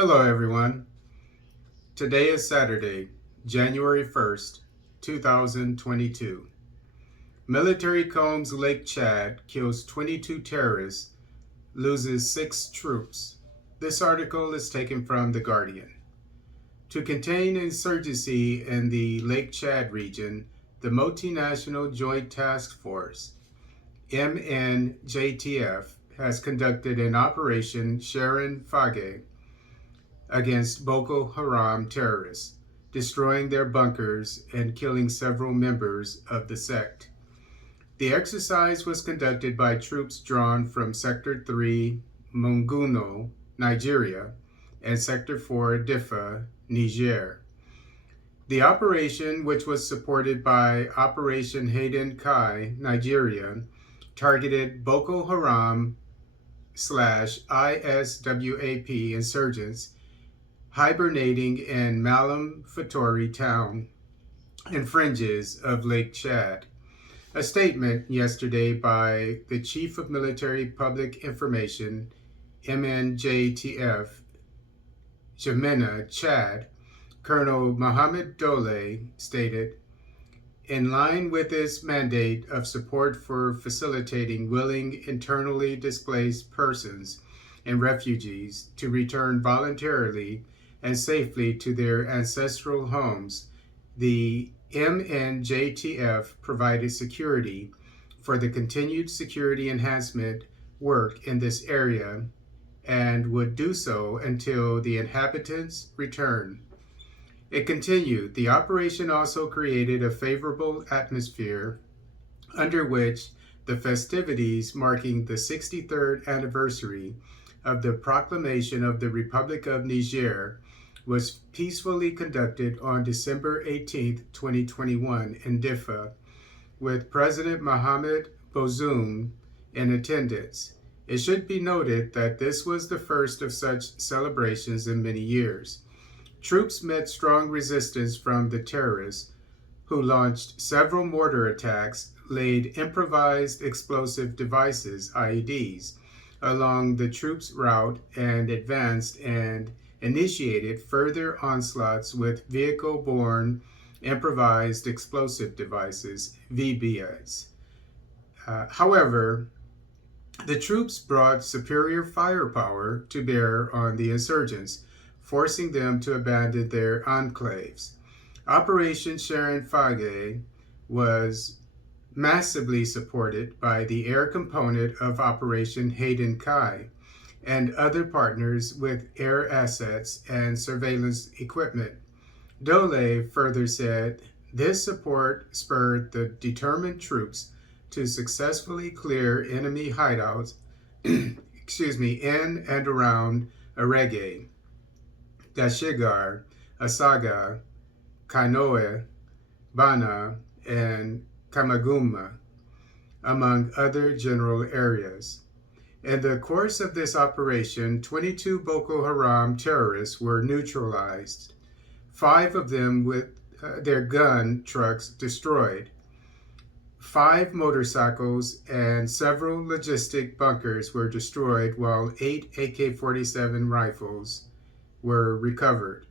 Hello, everyone. Today is Saturday, January 1st, 2022. Military combs Lake Chad, kills 22 terrorists, loses 6 troops. This article is taken from The Guardian. To contain insurgency in the Lake Chad region, the Multinational Joint Task Force, MNJTF, has conducted an Operation Sharon Fage against Boko Haram terrorists, destroying their bunkers and killing several members of the sect. The exercise was conducted by troops drawn from Sector 3, Monguno, Nigeria, and Sector 4, Diffa, Niger. The operation, which was supported by Operation Hayden Kai, Nigeria, targeted Boko Haram / ISWAP insurgents hibernating in Malam Fatori town and fringes of Lake Chad. A statement yesterday by the Chief of Military Public Information, MNJTF, Jamena, Chad, Colonel Mohammed Dole, stated, in line with its mandate of support for facilitating willing internally displaced persons and refugees to return voluntarily and safely to their ancestral homes, the MNJTF provided security for the continued security enhancement work in this area and would do so until the inhabitants return. It continued, the operation also created a favorable atmosphere under which the festivities marking the 63rd anniversary of the proclamation of the Republic of Niger was peacefully conducted on December 18, 2021 in Diffa, with President Mohamed Bazoum in attendance. It should be noted that this was the first of such celebrations in many years. Troops met strong resistance from the terrorists, who launched several mortar attacks, laid improvised explosive devices, IEDs, along the troops' route and advanced and initiated further onslaughts with vehicle-borne improvised explosive devices, VBIs. However, the troops brought superior firepower to bear on the insurgents, forcing them to abandon their enclaves. Operation Sharon Fage was massively supported by the air component of Operation Hayden Kai and other partners with air assets and surveillance equipment. Dole further said, this support spurred the determined troops to successfully clear enemy hideouts in and around Arege, Gashigar, Asaga, Kainoe, Bana, and Kamaguma, among other general areas. In the course of this operation, 22 Boko Haram terrorists were neutralized, 5 of them with their gun trucks destroyed. 5 motorcycles and several logistic bunkers were destroyed, while 8 AK-47 rifles were recovered.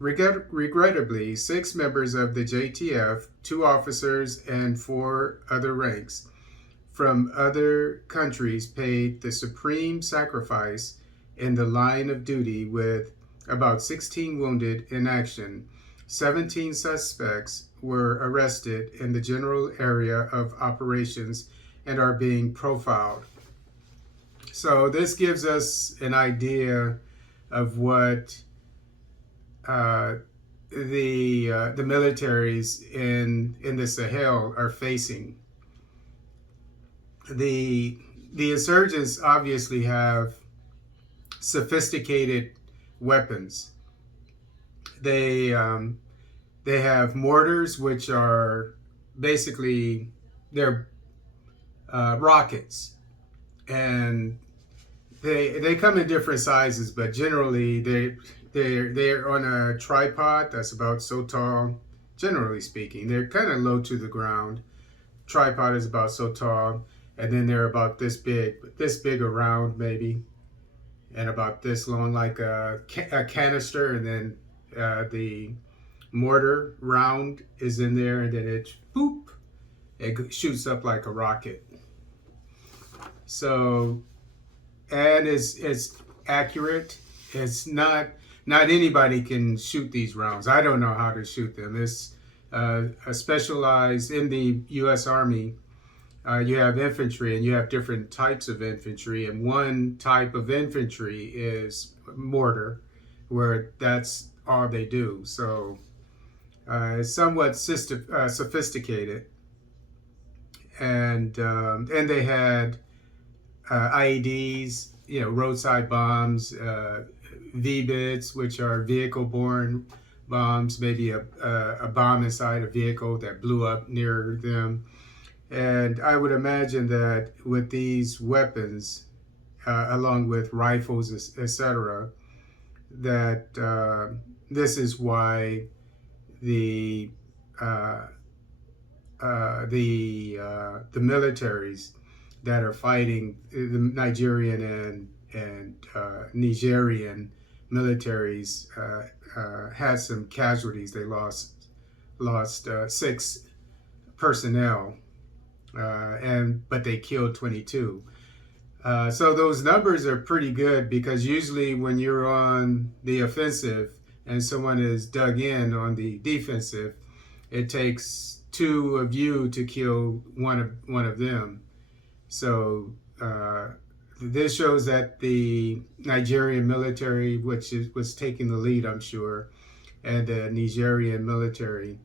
Regrettably, 6 members of the JTF, 2 officers, and 4 other ranks from other countries paid the supreme sacrifice in the line of duty, with about 16 wounded in action. 17 suspects were arrested in the general area of operations and are being profiled. So this gives us an idea of what the militaries in the Sahel are facing. The insurgents obviously have sophisticated weapons. They have mortars, which are basically they're rockets, and they come in different sizes, but generally they're on a tripod that's about so tall. Generally speaking, they're kind of low to the ground. Tripod is about so tall, and then they're about this big around maybe. and about this long, like a canister, and then the mortar round is in there, and then it boop, it shoots up like a rocket. So, and it's accurate. It's not anybody can shoot these rounds. I don't know how to shoot them. It's a specialized in the U.S. Army. You have infantry, and you have different types of infantry. And one type of infantry is mortar, where that's all they do. So it's somewhat sophisticated, and they had IEDs, roadside bombs, VBIDs, which are vehicle-borne bombs, maybe a bomb inside a vehicle that blew up near them. And I would imagine that with these weapons, along with rifles, etc., that this is why the militaries that are fighting the Nigerian and Nigerian militaries had some casualties. They lost 6 personnel, but they killed 22. So those numbers are pretty good, because usually when you're on the offensive and someone is dug in on the defensive, it takes 2 of you to kill one of them. So this shows that the Nigerian military, which was taking the lead, I'm sure, and the Nigerian military,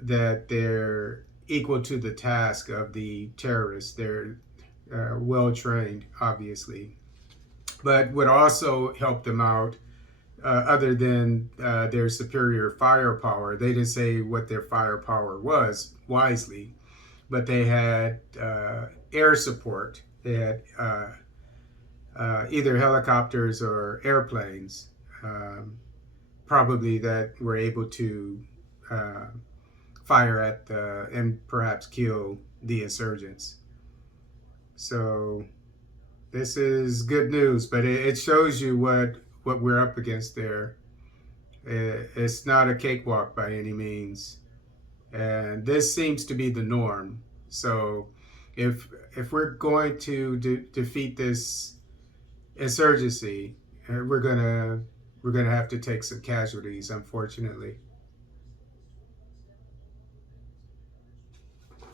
that they're equal to the task of the terrorists. They're well trained, obviously. But what also helped them out, other than their superior firepower, they didn't say what their firepower was wisely, but they had air support. They had either helicopters or airplanes, probably, that were able to fire at and perhaps kill the insurgents. So this is good news, but it shows you what we're up against there. It's not a cakewalk by any means, and this seems to be the norm. So if we're going to defeat this insurgency, we're gonna have to take some casualties, unfortunately.